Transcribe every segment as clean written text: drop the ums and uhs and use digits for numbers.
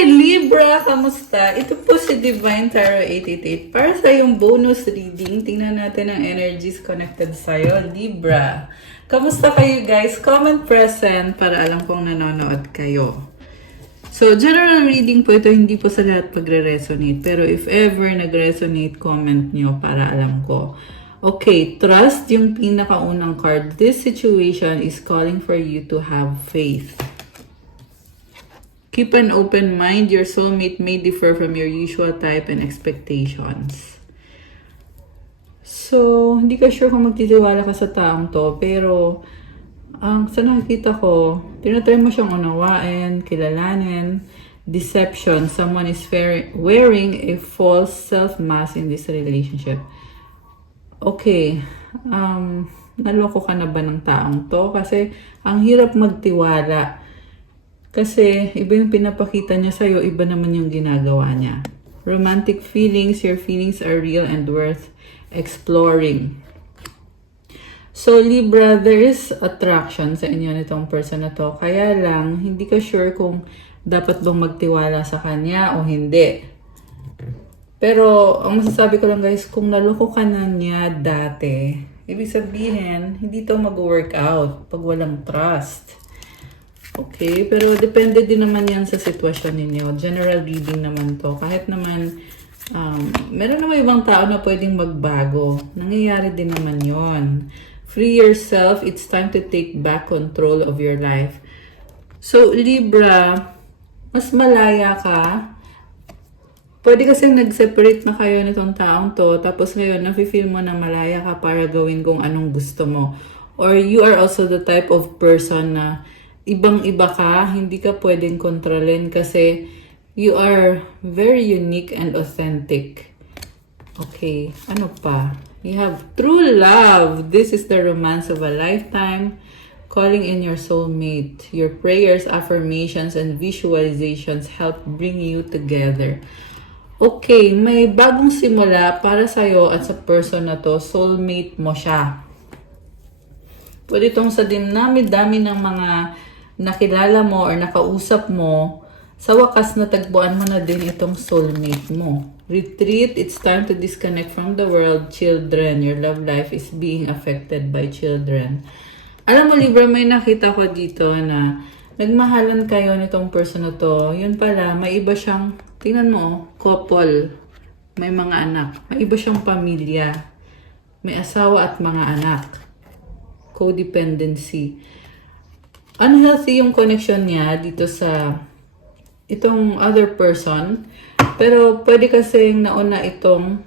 Hi Libra! Kamusta? Ito po si Divine Tarot 888 para sa yung bonus reading. Tingnan natin ang energies connected sa'yo, Libra. Kamusta kayo guys? Comment present para alam kong nanonood kayo. So, general reading po ito, hindi po sa lahat pagre-resonate. Pero if ever nag-resonate, comment nyo para alam ko. Okay, trust yung pinakaunang card. This situation is calling for you to have faith. Keep an open mind. Your soulmate may differ from your usual type and expectations. So, hindi ka sure kung magtitiwala ka sa taong to, pero sa nakikita ko, tinatry mo siyang unawain, kilalanin, deception. Someone is wearing a false self-mask in this relationship. Okay, naloko ka na ba ng taong to? Kasi ang hirap magtiwala. Kasi iba yung pinapakita niya sa'yo, iba naman yung ginagawa niya. Romantic feelings, your feelings are real and worth exploring. So Libra, there is attraction sa inyo nitong person na to. Kaya lang, hindi ka sure kung dapat bang magtiwala sa kanya o hindi. Pero ang masasabi ko lang guys, kung naloko ka na niya dati, ibig sabihin, hindi to mag-work out pag walang trust. Okay, pero depende din naman yan sa sitwasyon ninyo. General reading naman to. Kahit naman, meron naman ibang tao na pwedeng magbago. Nangyayari din naman yon. Free yourself. It's time to take back control of your life. So, Libra, mas malaya ka. Pwede kasing nag-separate na kayo nitong taong to. Tapos ngayon, nafe-feel mo na malaya ka para gawin kung anong gusto mo. Or you are also the type of person na ibang-iba ka, hindi ka pwedeng kontrolin kasi you are very unique and authentic. Okay, ano pa? You have true love. This is the romance of a lifetime. Calling in your soulmate. Your prayers, affirmations, and visualizations help bring you together. Okay, may bagong simula para sa'yo at sa person na to. Soulmate mo siya. Pwede itong sa dinami-dami ng mga nakilala mo or nakausap mo, sa wakas natagpuan mo na din itong soulmate mo. Retreat, it's time to disconnect from the world. Children, your love life is being affected by children. Alam mo, Libra, may nakita ko dito na nagmahalan kayo nitong person na to. Yun pala, may iba siyang, tingnan mo, couple, may mga anak, may iba siyang pamilya, may asawa at mga anak. Codependency. Unhealthy yung connection niya dito sa itong other person. Pero pwede kasing nauna itong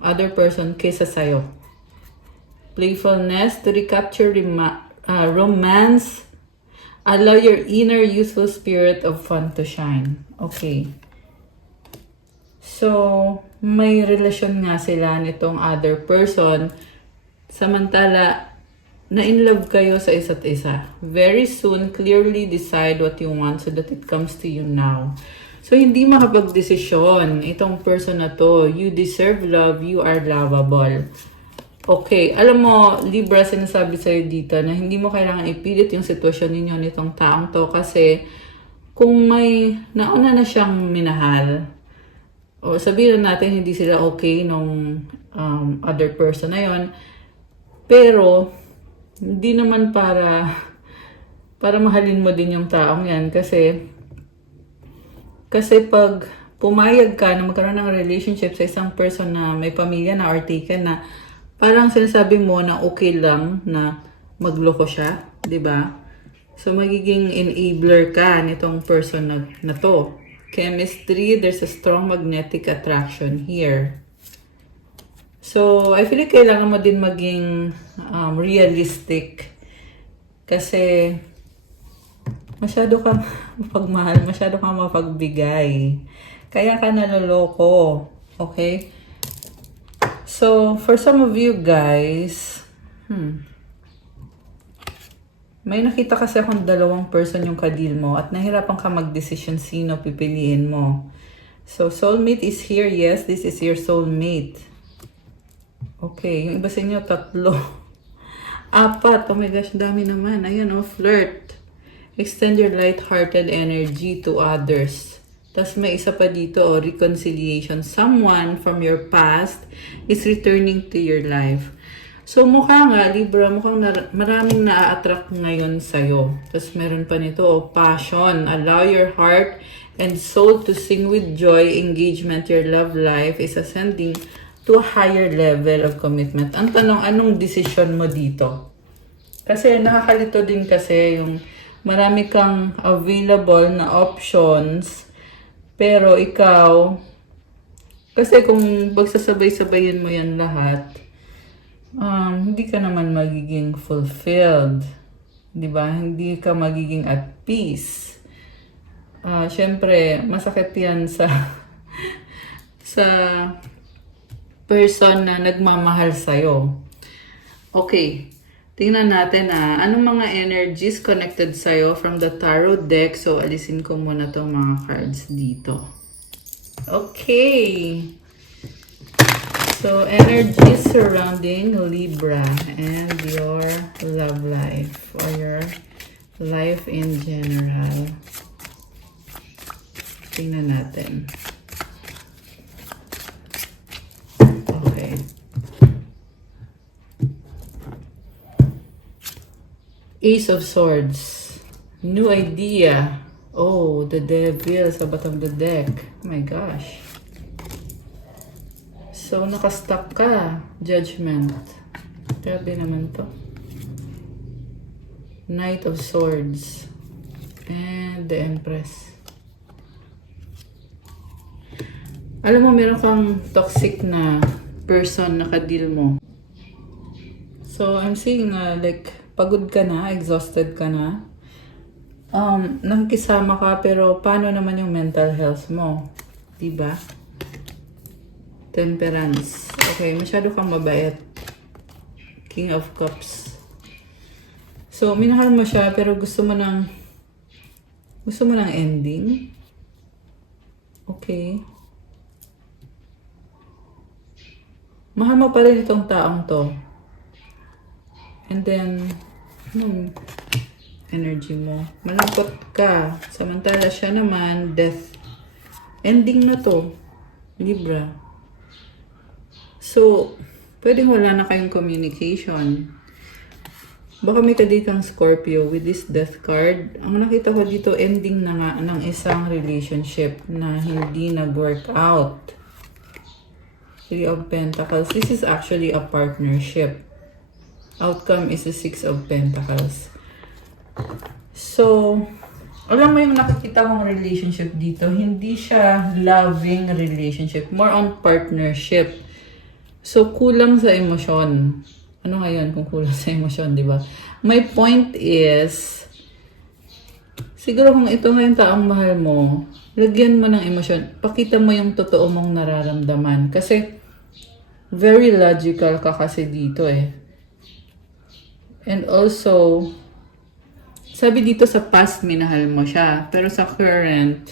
other person kaysa sa'yo. Playfulness, to recapture romance. Allow your inner youthful spirit of fun to shine. Okay. So, may relasyon nga sila nitong other person. Samantala, na-in-love kayo sa isa't isa. Very soon, clearly decide what you want so that it comes to you now. So, hindi makapag-desisyon itong person na to. You deserve love. You are lovable. Okay. Alam mo, Libra, sinasabi sa'yo dito na hindi mo kailangan ipilit yung sitwasyon ninyo nitong taong to kasi kung may nauna na siyang minahal o sabihin natin hindi sila okay nung other person na yon, pero hindi naman para mahalin mo din yung taong yan kasi pag pumayag ka na magkaroon ng relationship sa isang person na may pamilya na or taken na, parang sinasabi mo na okay lang na magloko siya, di ba? So magiging enabler ka nitong person na to. Chemistry, there's a strong magnetic attraction here. So, I feel like kailangan mo din maging realistic. Kasi, masyado kang mapagmahal, masyado kang mapagbigay. Kaya ka naloloko. Okay? So, for some of you guys, may nakita kasi akong dalawang person yung kadil mo at nahirapan ka mag-decision sino pipiliin mo. So, soulmate is here. Yes, this is your soulmate. Okay, yung iba sa inyo, 3. 4. Oh my gosh, dami naman. Ayan, flirt. Extend your light-hearted energy to others. Tapos may isa pa dito, reconciliation. Someone from your past is returning to your life. So, mukha nga, Libra, mukhang maraming na-attract ngayon sa'yo. Tapos, meron pa nito, passion. Allow your heart and soul to sing with joy. Engagement, your love life is ascending to a higher level of commitment. Ang tanong, anong decision mo dito? Kasi, nakakalito din kasi yung marami kang available na options. Pero, ikaw, kasi kung pagsasabay-sabayin mo yan lahat, hindi ka naman magiging fulfilled. Diba? Hindi ka magiging at peace. Syempre, masakit yan sa sa person na nagmamahal sa'yo. Okay. Tingnan natin anong mga energies connected sa'yo from the tarot deck. So, alisin ko muna itong mga cards dito. Okay. So, energies surrounding Libra and your love life or your life in general. Tingnan natin. Okay. Ace of Swords. New idea. Oh, the Devil sa bottom of the deck. Oh my gosh. So, nakastuck ka. Judgment. Grabe naman to. Knight of Swords. And the Empress. Alam mo, meron kang toxic na person na ka-deal mo. So, I'm seeing like, pagod ka na, exhausted ka na. Nakikisama ka, pero paano naman yung mental health mo? Diba? Temperance. Okay, masyado kang mabait. King of Cups. So, minahal mo siya, pero gusto mo ng ending. Okay. Mahal mo pa rin itong taong to. And then, energy mo. Malungkot ka. Samantala siya naman, death. Ending na to. Libra. So, pwedeng wala na kayong communication. Baka may kadate kang Scorpio with this death card. Ang nakita ko dito, ending na nga ng isang relationship na hindi nag-work out. Three of Pentacles. This is actually a partnership. Outcome is the Six of Pentacles. So, alam mo yung nakikita kong relationship dito, hindi siya loving relationship. More on partnership. So, kulang sa emosyon. Ano ngayon kung kulang sa emosyon, di ba? My point is, siguro kung ito nga yung taong mahal mo, lagyan mo ng emosyon. Pakita mo yung totoo mong nararamdaman. Kasi, very logical ka kasi dito eh. And also, sabi dito sa past, minahal mo siya. Pero sa current,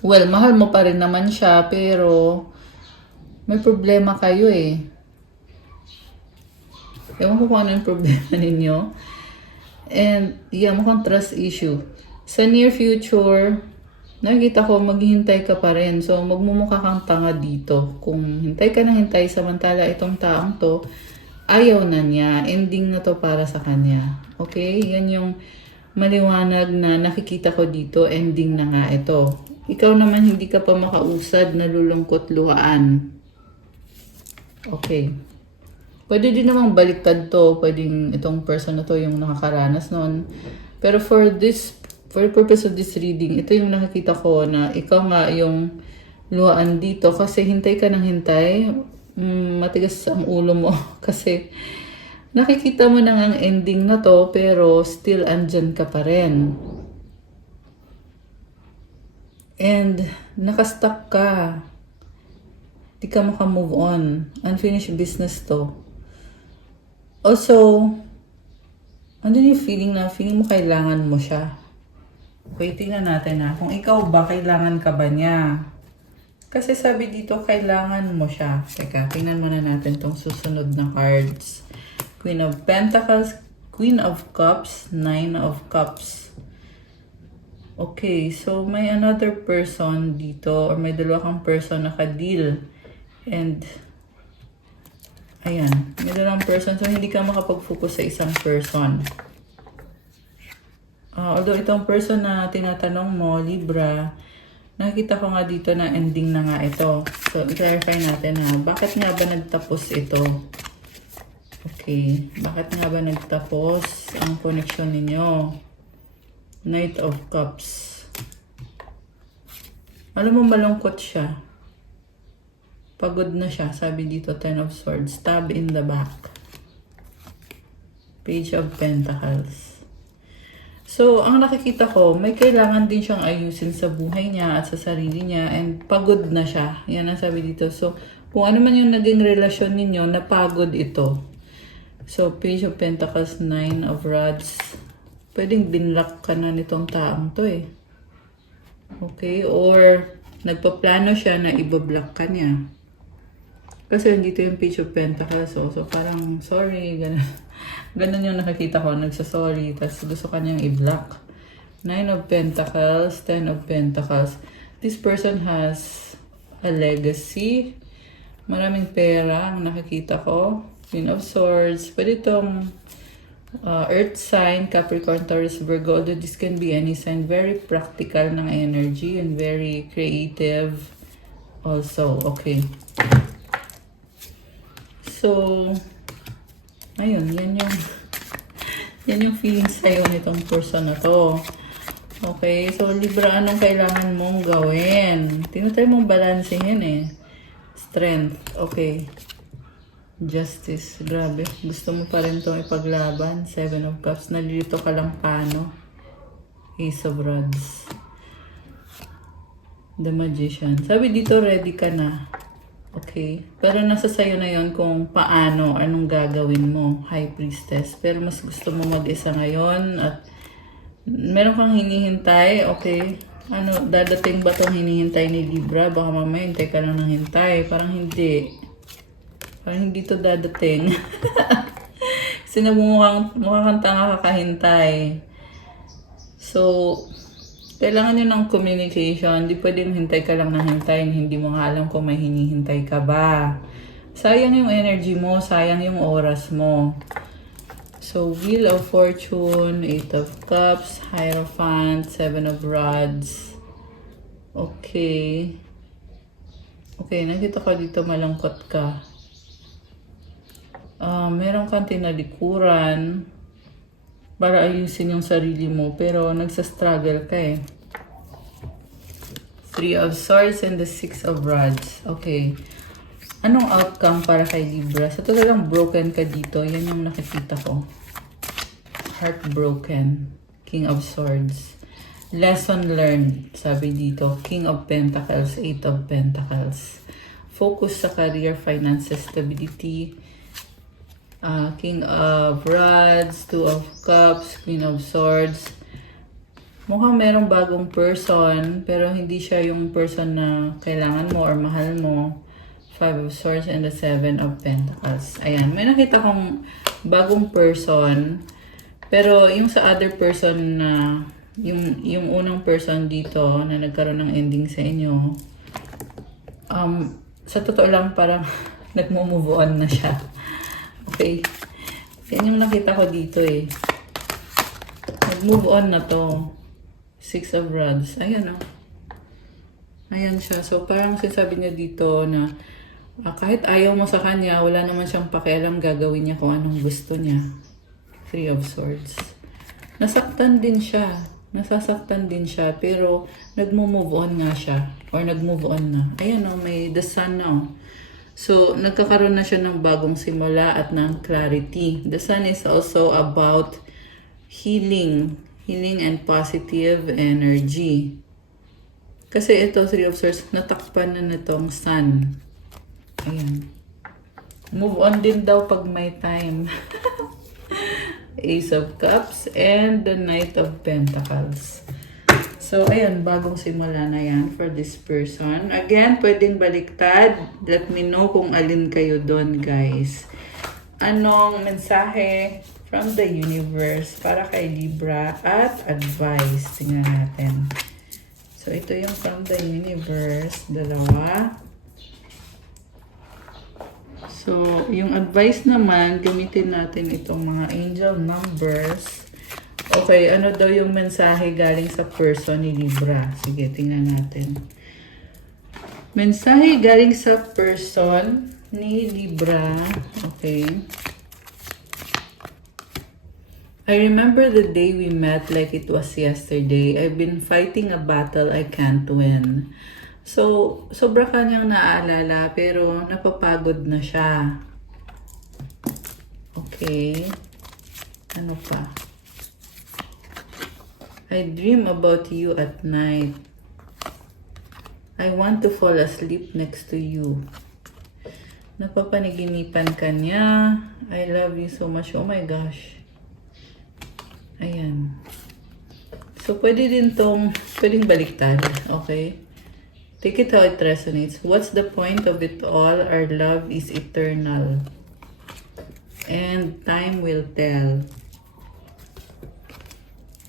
well, mahal mo pa rin naman siya, pero may problema kayo eh. Ewan ko kung ano yung problema ninyo. And, yeah, mukhang trust issue. Sa near future, nakikita ko, maghihintay ka pa rin. So, magmumukha kang tanga dito. Kung hintay ka na hintay, samantala itong taong to, ayaw na niya. Ending na to para sa kanya. Okay? Yan yung maliwanag na nakikita ko dito. Ending na nga ito. Ikaw naman hindi ka pa makausad, nalulungkot luhaan. Okay. Pwede din namang baliktad to. Pwedeng itong person na to yung nakakaranas noon. Pero for the purpose of this reading, ito yung nakikita ko na ikaw nga yung luhaan dito. Kasi hintay ka ng hintay. Matigas ang ulo mo. Kasi nakikita mo na ang ending na to, pero still andyan ka pa rin. And nakastuck ka. Di ka maka-move on. Unfinished business to. Also, ano yung feeling mo kailangan mo siya? Okay, tingnan natin kung ikaw ba, kailangan ka ba niya? Kasi sabi dito, kailangan mo siya. Teka, tingnan muna natin tong susunod na cards. Queen of Pentacles, Queen of Cups, Nine of Cups. Okay, so may another person dito or may dalawa kang person naka-deal. And ayan, may dalawang person. So, hindi ka makapag-focus sa isang person. Although itong person na tinatanong mo, Libra, nakikita ko nga dito na ending na nga ito. So, i-clarify natin na bakit nga ba nagtapos ito? Okay, bakit nga ba nagtapos ang connection ninyo? Knight of Cups. Alam mo, malungkot siya. Pagod na siya. Sabi dito, Ten of Swords. Stab in the back. Page of Pentacles. So, ang nakikita ko, may kailangan din siyang ayusin sa buhay niya at sa sarili niya. And pagod na siya. Yan ang sabi dito. So, kung ano man yung naging relasyon ninyo, napagod ito. So, Page of Pentacles, Nine of Rods. Pwedeng binlock ka na nitong taong to eh. Okay? Or, nagpaplano siya na ibablock ka niya. Kasi dito yung Page of Pentacles. So parang, sorry, ganun. Ganun yung nakikita ko. Nagsasorry. Tapos gusto ka niyang i-block. Nine of Pentacles. Ten of Pentacles. This person has a legacy. Maraming pera ang nakikita ko. Queen of Swords. Pwede itong Earth sign, Capricorn, Taurus, Virgo. Although this can be any sign. Very practical ng energy and very creative also. Okay. So, ayun, yan yung feelings sa'yo nitong person na to. Okay, so Libra, anong kailangan mong gawin? Tinutry mong balansehin eh. Strength, okay. Justice, grabe. Gusto mo pa rin itong ipaglaban. Seven of Cups, nalilito ka lang paano. Ace of Rods. The Magician. Sabi dito, ready ka na. Okay. Pero nasa sayo na yon kung paano, anong gagawin mo, High Priestess. Pero mas gusto mo mag-isa ngayon at meron kang hinihintay. Okay. Ano, dadating ba itong hinihintay ni Libra? Baka mamaya hintay ka lang ng hintay. Parang hindi. Parang hindi to dadating. Kasi mukhang tanga kakahintay. So, kailangan nyo ng communication. Hindi pwedeng hintay ka lang ng hintay. Hindi mo nga alam kung may hinihintay ka ba. Sayang yung energy mo. Sayang yung oras mo. So, Wheel of Fortune, Eight of Cups, Hierophant, Seven of Rods. Okay. Okay, nakita ko dito malungkot ka. Meron kang tinalikuran para ayusin yung sarili mo, pero nagsa-struggle ka eh. Three of Swords and the Six of Rods. Okay. Anong outcome para kay Libra? Sa talagang broken ka dito, yan yung nakikita ko. Heartbroken. King of Swords. Lesson learned, sabi dito. King of Pentacles, Eight of Pentacles. Focus sa career, finances, stability. King of Rods, Two of Cups, Queen of Swords. Mukhang merong bagong person, pero hindi siya yung person na kailangan mo or mahal mo. Five of Swords and the Seven of Pentacles. Ayan, may nakita kong bagong person, pero yung sa other person na, yung unang person dito na nagkaroon ng ending sa inyo, sa totoo lang parang nagmo-move on na siya. Okay. Yan yung nakita ko dito eh. Nag-move on na to. Six of Rods. Ayan o. Ayan siya. So parang sinasabi niya dito na kahit ayaw mo sa kanya, wala naman siyang pakialam, gagawin niya kung anong gusto niya. Three of Swords. Nasaktan din siya. Nasasaktan din siya. Pero nag-move on nga siya. Or nag-move on na. Ayan o. May the sun na o. So, nagkakaroon na siya ng bagong simula at ng clarity. The Sun is also about healing. Healing and positive energy. Kasi ito, Three of Swords, natakpan na nitong Sun. Ayan. Move on din daw pag may time. Ace of Cups and the Knight of Pentacles. So, ayan, bagong simula na yan for this person. Again, pwedeng baliktad. Let me know kung alin kayo doon, guys. Anong mensahe from the universe para kay Libra at advice. Tingnan natin. So, ito yung from the universe. Dalawa. So, yung advice naman, gamitin natin itong mga angel numbers. Okay, ano daw yung mensahe galing sa person ni Libra? Sige, tingnan natin. Mensahe galing sa person ni Libra. Okay. I remember the day we met like it was yesterday. I've been fighting a battle I can't win. So, sobra kanyang naaalala pero napapagod na siya. Okay. Ano pa? I dream about you at night. I want to fall asleep next to you. Napapanaginipan ka niya. I love you so much. Oh my gosh. Ayan. So, pwedeng baliktad. Okay? Take it how it resonates. What's the point of it all? Our love is eternal. And time will tell.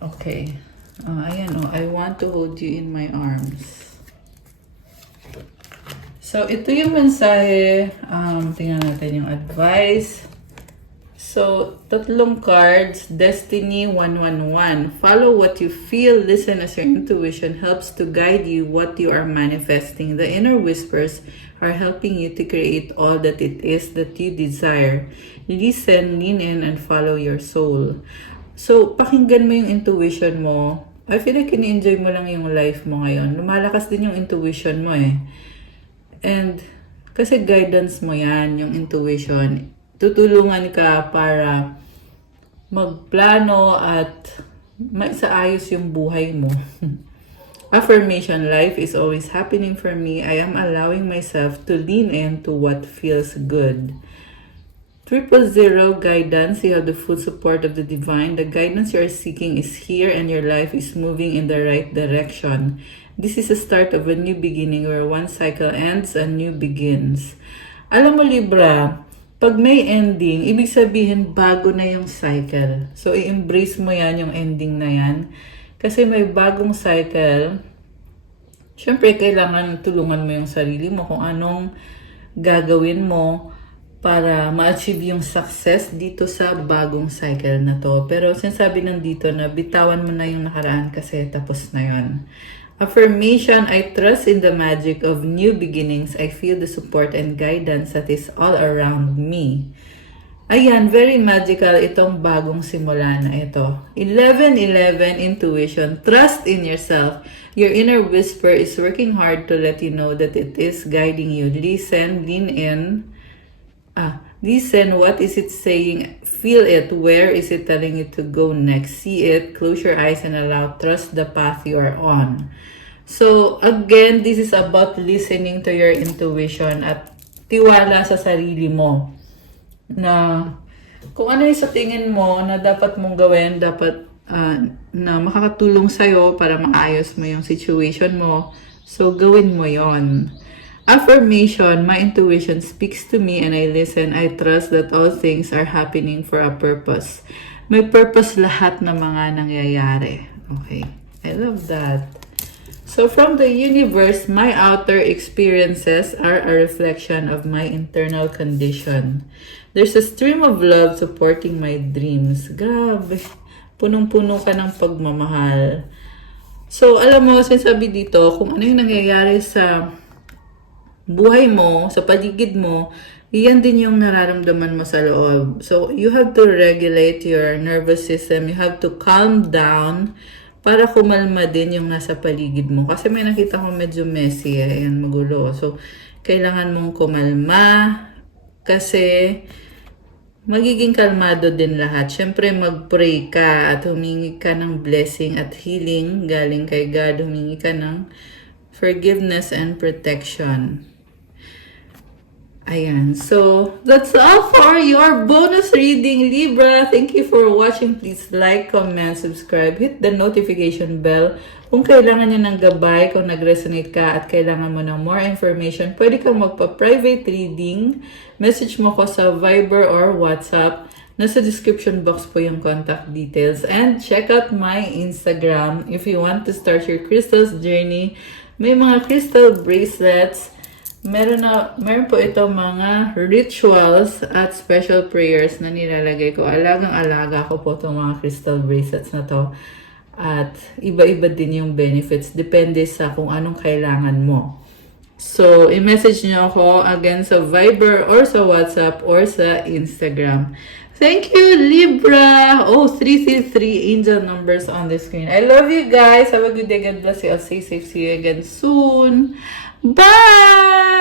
Okay. Ayan, I want to hold you in my arms. So, ito yung mensahe. Tingnan natin yung advice. So, tatlong cards. Destiny 111. Follow what you feel. Listen as your intuition helps to guide you what you are manifesting. The inner whispers are helping you to create all that it is that you desire. Listen, lean in, and follow your soul. So, pakinggan mo yung intuition mo. I feel like ini-enjoy mo lang yung life mo ngayon. Lumalakas din yung intuition mo eh. And, kasi guidance mo yan, yung intuition. Tutulungan ka para magplano at maisaayos yung buhay mo. Affirmation, life is always happening for me. I am allowing myself to lean into what feels good. 000 guidance, you have the full support of the divine. The guidance you are seeking is here and your life is moving in the right direction. This is the start of a new beginning where one cycle ends and new begins. Alam mo Libra, pag may ending, ibig sabihin bago na yung cycle. So, i-embrace mo yan, yung ending na yan. Kasi may bagong cycle. Siyempre, kailangan tulungan mo yung sarili mo kung anong gagawin mo para ma-achieve yung success dito sa bagong cycle na to. Pero sinasabi nandito na bitawan mo na yung nakaraan kasi tapos na yun. Affirmation, I trust in the magic of new beginnings. I feel the support and guidance that is all around me. Ayan, very magical itong bagong simula na ito. 1111 intuition, trust in yourself. Your inner whisper is working hard to let you know that it is guiding you. Listen, lean in. Listen, what is it saying? Feel it. Where is it telling you to go next? See it, close your eyes and allow, trust the path you are on. So, again, this is about listening to your intuition at tiwala sa sarili mo. Na kung ano yung sa tingin mo na dapat mong gawin, dapat na makakatulong sa'yo para maayos mo yung situation mo. So, gawin mo yon. Affirmation, my intuition speaks to me and I listen. I trust that all things are happening for a purpose. May purpose lahat na mga nangyayari. Okay. I love that. So from the universe, my outer experiences are a reflection of my internal condition. There's a stream of love supporting my dreams. Grabe. Punong-puno ka ng pagmamahal. So alam mo, sinasabi dito, kung ano yung nangyayari sa buhay mo, sa paligid mo, iyan din yung nararamdaman mo sa loob. So, you have to regulate your nervous system. You have to calm down para kumalma din yung nasa paligid mo. Kasi may nakita ko medyo messy, ayan, magulo. So, kailangan mong kumalma kasi magiging kalmado din lahat. Siyempre, mag-pray ka at humingi ka ng blessing at healing galing kay God. Humingi ka ng forgiveness and protection. Ayan. So, that's all for your bonus reading, Libra. Thank you for watching. Please like, comment, subscribe. Hit the notification bell. Kung kailangan nyo ng gabay, kung nag-resonate ka at kailangan mo ng more information, pwede kang magpa-private reading. Message mo ko sa Viber or WhatsApp. Nasa description box po yung contact details. And check out my Instagram if you want to start your crystals journey. May mga crystal bracelets. Meron po ito mga rituals at special prayers na nilalagay ko. Alagang-alaga ko po itong mga crystal bracelets na to. At iba-iba din yung benefits. Depende sa kung anong kailangan mo. So, i-message nyo ako again sa Viber or sa WhatsApp or sa Instagram. Thank you, Libra! Oh, 333 angel numbers on the screen. I love you guys. Have a good day. God bless you. I'll stay safe. See you again soon. Bye!